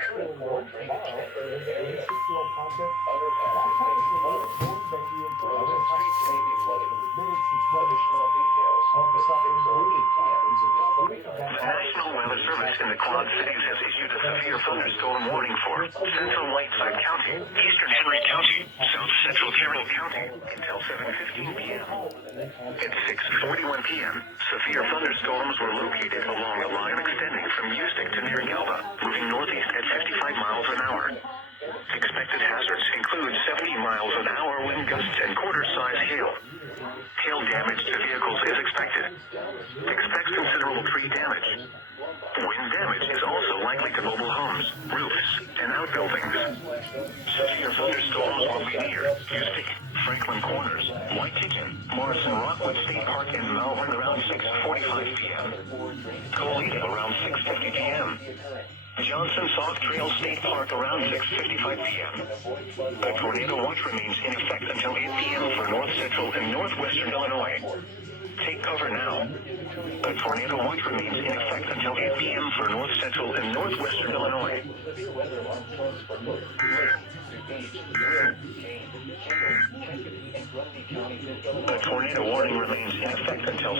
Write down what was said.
actually warm tomorrow. It's just a little content. That's how it's warm, Becky. Roads and streets may be flooded. Additional details The at stuff included 6:08 p.m. happens in This will the be The National Weather Service in the Quad Cities has issued a severe thunderstorm warning for central Whiteside County, eastern Henry County, south central Carroll County until 7:15 p.m. At 6:41 p.m., severe thunderstorms were located along a line extending from Ustick to near Galva, moving northeast at 55 miles an hour. Expected hazards include 70 miles an hour wind gusts and quarter-size hail. Hail damage to vehicles is expected. Expect considerable tree damage. Wind damage is also likely to mobile homes, roofs, and outbuildings. Severe thunderstorms will be near Ustick, Franklin Corners, White Chicken, Morrison Rockwood State Park, and Malvern around 6:45 p.m. Goleta around 6:50 p.m. Johnson Soft Trail State Park around 6:55 p.m. A tornado watch remains in effect until 8 p.m. for north central and northwestern Illinois. Take cover now. A tornado watch remains in effect until 8 p.m. for north central and northwestern Illinois. severe weather alarm closed for Cook, Lake, DuPage, Will, Kane, Kendall, Chesapeake, and Grundy counties in Illinois. A tornado warning remains in effect until